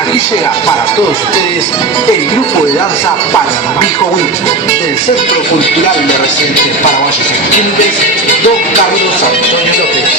Aquí llega para todos ustedes el grupo de danza Panambijowi del Centro Cultural de Residentes Paraguayos en Quilmes, Don Carlos Antonio López.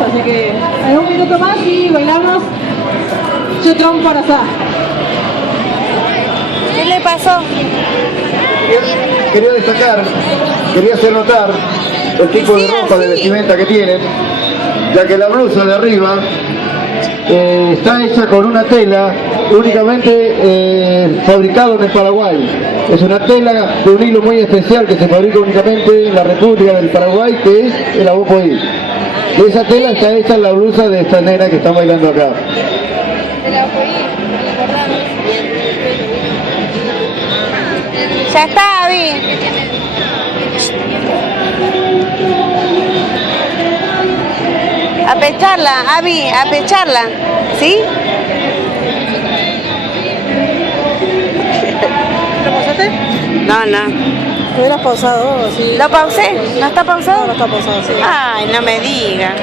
Así que en un minuto más y bailamos Chutrón por asar. ¿Qué le pasó? Quería destacar, quería hacer notar el tipo de ropa de vestimenta que tienen, ya que la blusa de arriba está hecha con una tela únicamente fabricada en el Paraguay. Es una tela de un hilo muy especial que se fabrica únicamente en la República del Paraguay, que es el abopoí. De esa tela está hecha la blusa de esta nena que está bailando acá. Ya está, Abby. A pecharla, Abby, a pecharla. ¿Sí? ¿Lo pausaste? No, no. Lo hubieras pausado así. ¿Lo pausé? ¿No está pausado? No está pausado, sí. Ay, no me digan.